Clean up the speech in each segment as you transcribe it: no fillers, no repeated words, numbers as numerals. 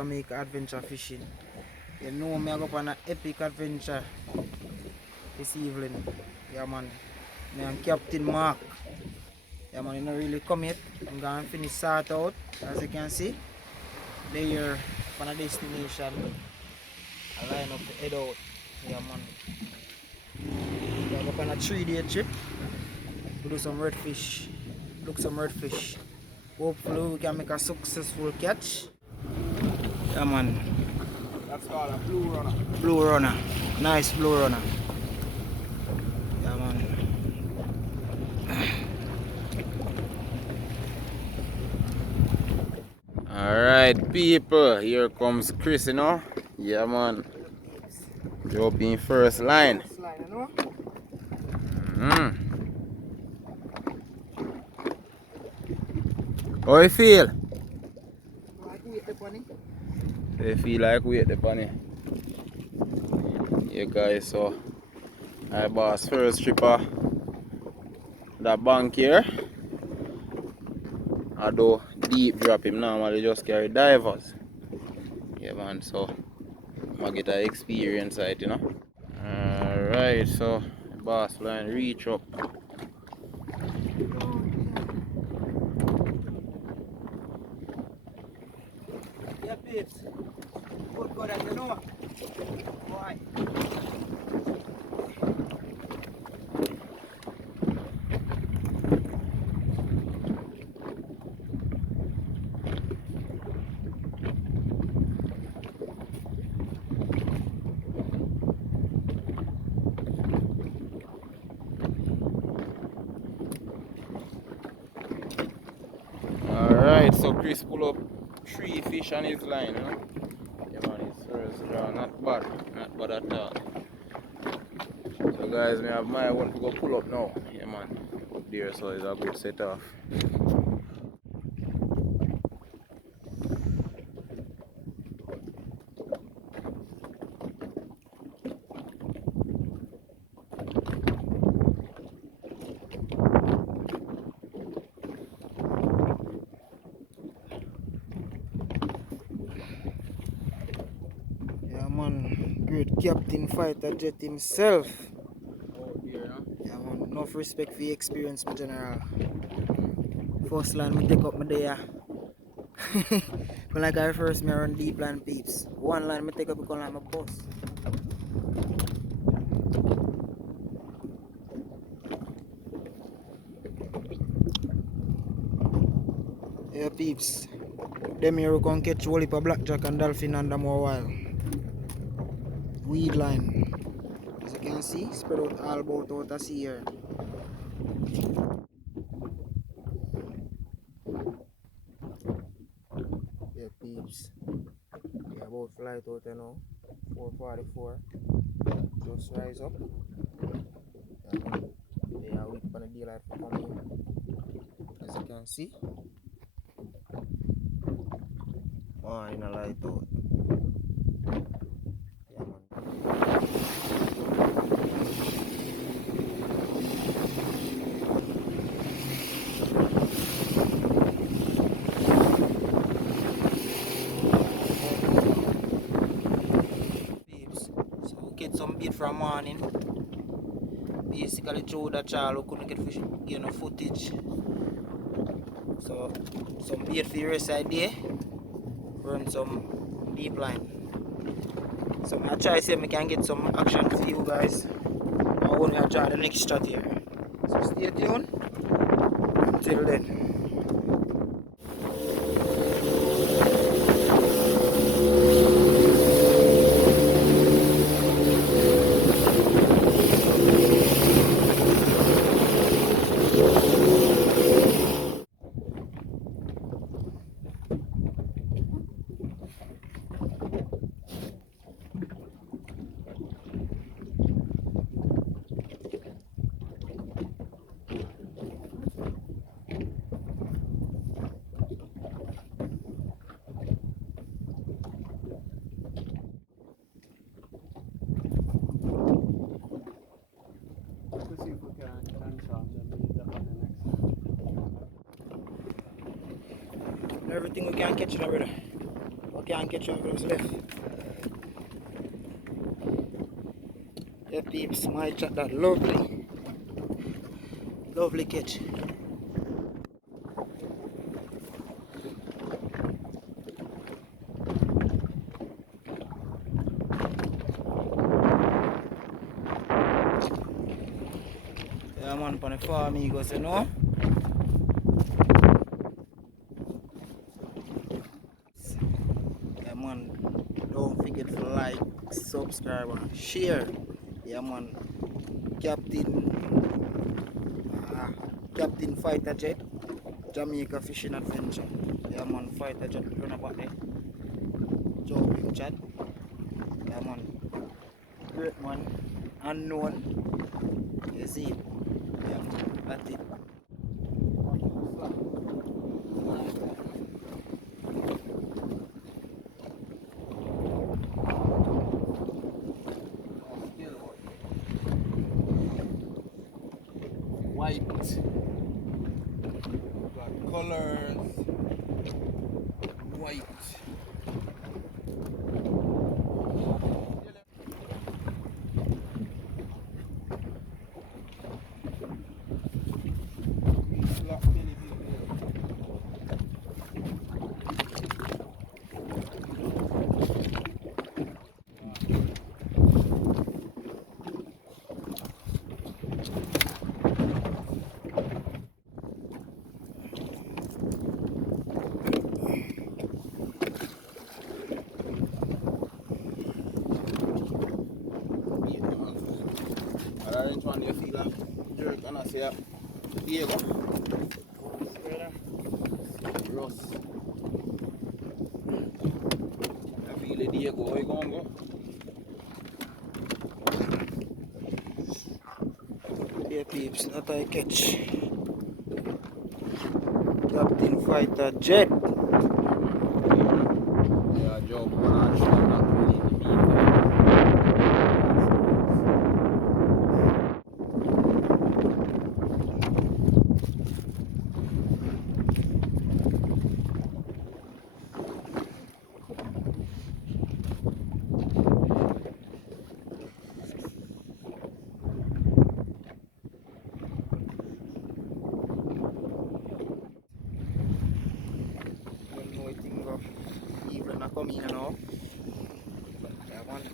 Jamaica adventure fishing. You know me I go on an epic adventure this evening. Yeah man. Me and Captain Mark. Yeah man, you not really come yet. I'm gonna finish sort out. As you can see. There on a destination. I line up to head out. Yeah man. We go on a 3-day trip. To do some redfish. Look some redfish. Hopefully we can make a successful catch. Yeah man. That's called a blue runner. Blue runner. Nice blue runner. Yeah man. Alright people, here comes Chris, you know. Yeah man. Jumping first line. How you feel? Like weight the bunny. You feel like weight the bunny? Yeah guys, so I boss first tripper that bank here. I do deep drop him normally just carry divers. Yeah man, so I'm gonna get an experience at it, you know. Alright, so boss line reach up. Yeah babes. Good God, I know. Why? Alright, so Chris pull up 3 fish on his line, you know. Yeah man, his first draw, not bad at all. So guys, me have my one to go pull up now. Yeah man, up there, so it's a good set off. Yeah man, great captain fighter jet himself. Oh dear, no? Yeah man, enough respect for your experience, my general. First line me take up my day. Like I first me run deepline peeps. One line me take up because I'm a boss. Yeah peeps. Them here we can catch whole heap of blackjack and dolphin under more while. Weed line. As you can see, spread out all about out of sea here. Yeah peeps. Yeah about flight out there now. 4:44. Just rise up. They are waiting for the daylight for coming. As you can see. Oh, in a light out. Yeah, man. Babes, so we get some bait from morning. Basically, through the child, we couldn't get no footage. So, some bait for the rest of the day. Run some deep line. So I try to see if I can get some action for you guys. I want to try the next shot here. So stay tuned. Until then. Everything we can catch now, brother. can't catch up who's left. Yeah, peeps, my chat that lovely. Lovely catch. Yeah man, on the farm amigos, you know. Yeah man, don't forget to like, subscribe and share. Yeah man, Captain Captain Fighter Jet, Jamaica Fishing Adventure. Yeah man, Fighter Jet run about there. Jumping chat. Yeah man, great man, unknown. You see, yeah man, that's it. White. Got colors. White. Orange one you feel like jerk and I say Diego. Ross. I feel the Diego, where you going go? Yeah peeps, that I catch. Captain Fighter Jet. Yeah, job man, shot that really in the meantime. Don't know anything of even not coming you know. But that one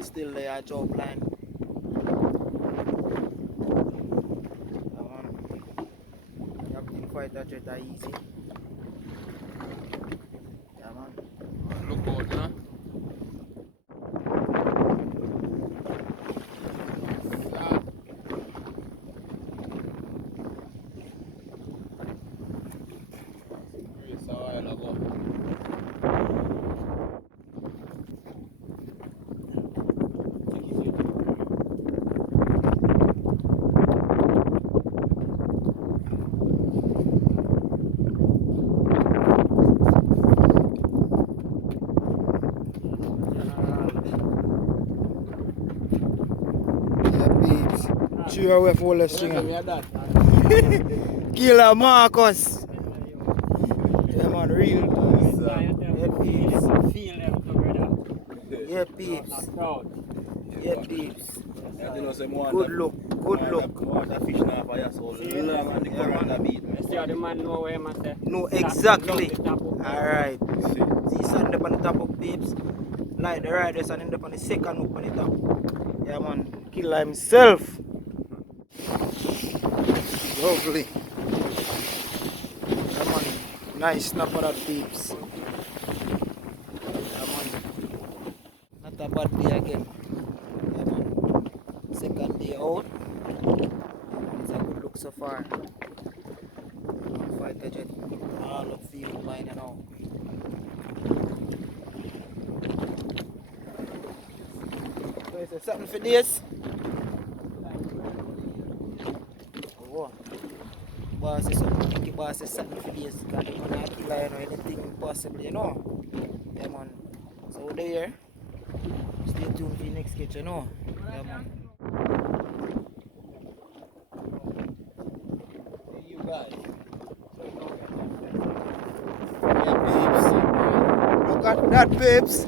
still there job line. That one Captain Fighter Jet are easy. Yeah man. Look out, you know. It's a while ago. Yeah peeps. Chew away for all the stringer. Me a that. Killer Marcus. Yeah man, real. Yeah peeps. Yeah peeps. Yeah peeps. Good look. Good look. The man know where I say. No, exactly. Alright. See sun up on the top of peeps. Like the riders and end up on the second hook on the top. Yeah man. Killer himself. Lovely. Yeah man. Nice snap of that peeps. Yeah man. Not a bad day again. Yeah man. Second day out. It's a good look so far. Fighter Jet. All up field line and all. So is there something for this? Oh. Boss is something. I think the boss is something for this. Because they want to kill or anything possible, you know. Yeah man. So there. Stay tuned for the next sketch, you know. Yeah man. You guys. Yeah, peeps. Look at that, babes.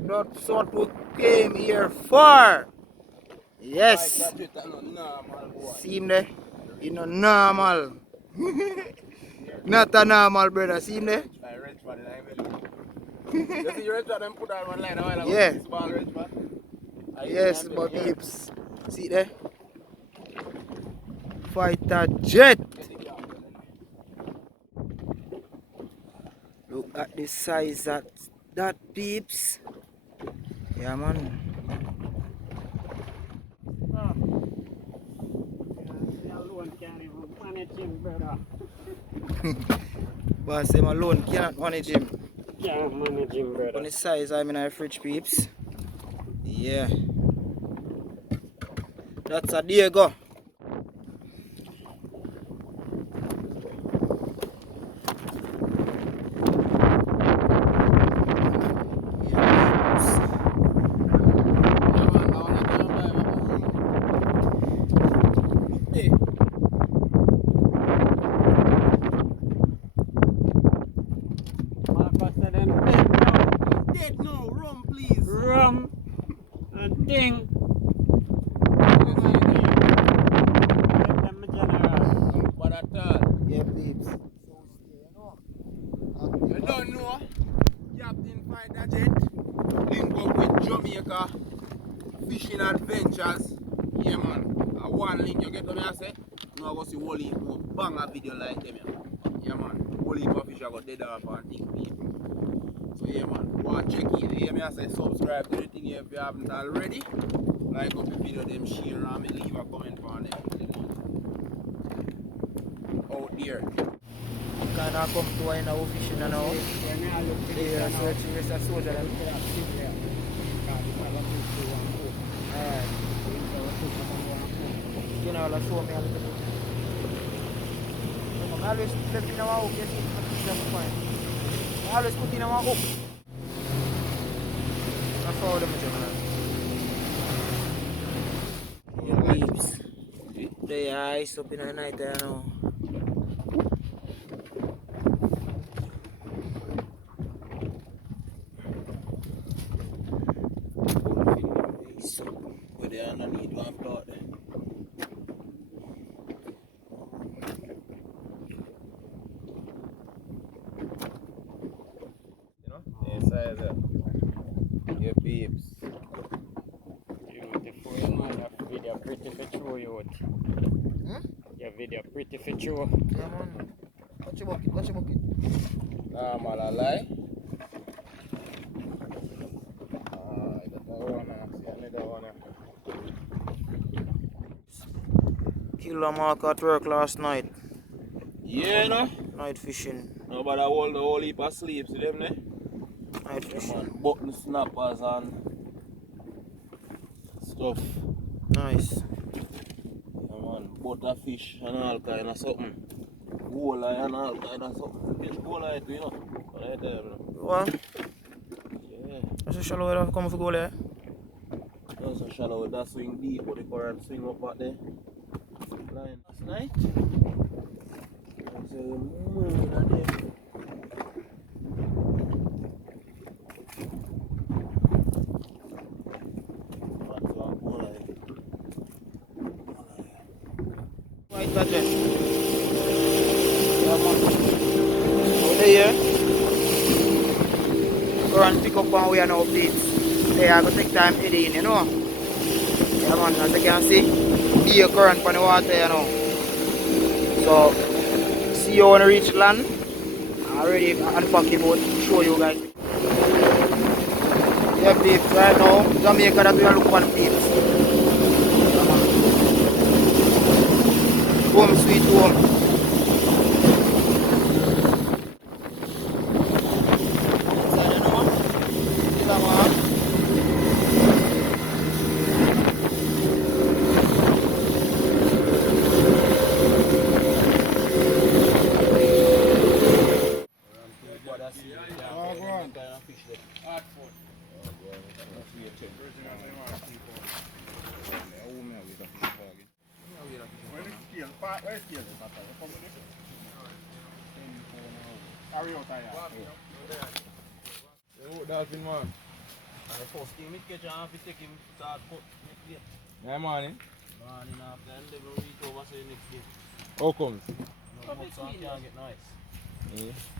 That's what we came here for. Yes. See him there? You know normal. Not a normal brother. See him there? Yeah. Yes, but babes. See there? Fighter jet. Look at the size of that, peeps. Yeah, man. Boss, him alone cannot manage him. Can't manage him, brother. On the size I'm in a fridge, peeps. Yeah. That's a Diego. Dead now, rum please. Rum and ding. But at all. Yeah, peeps. You don't know. Captain Fighter Jet. Link up with Jamaica Fishing Adventures. Yeah man. One link you get to me I say. Now I go see whole heap more banger video like them. Yeah man. Whole heap of fish I got dead off and things people. So yeah man, go and check it. Hear me I say subscribe to the thing if you haven't already. Like up the video, them share and me leave a comment for them. Out there. Kind of come to in our fishing and now. They are searching with a soldier. Alright. You know, let's show me a little bit. I always let me know how to get it. I always put in our hook. That's all them do. Peeps. They are ice up in the night there now. But they are not need one plot. You know? Yes, yeah, babes. Beautiful, man. Your video pretty for true, youth. Your video pretty for true. Yeah, man. Watch your bucket, watch your bucket. Nah, man, I lie. That's one. See another one. Killer mark at work last night. Yeah, no? Night fishing. Nobody hold the whole heap of sleep, see them, ne? Night fishing. Button snappers and stuff. Nice. Yeah, man, butterfish and all kind of something. Goalie and all kind of something. Fish goalie, you know? Right there, bro. What? Yeah. That's a shallow way to come for goal there. That's so shallow with that swing deep, but the current swing up back there. Line last night. There's a moon in there. White gadget. Yeah, man. Over there. Go and pick up one way and updates. They are going to take time heading, you know. Yeah, man, as you can see, be a current on the water, you know. So, see you when you reach land. I'm ready to unpack the boat, show you guys. Yeah, peeps, right now, Jamaica that we are looking for, peeps. Yeah, man. Home sweet home. Carry out here. Oh, dolphin man. I first thing me catch and have to take him start cut next day. Yeah, morning. Morning after and then we reach over so the next day. How comes? No, but some can't get nice. Yeah.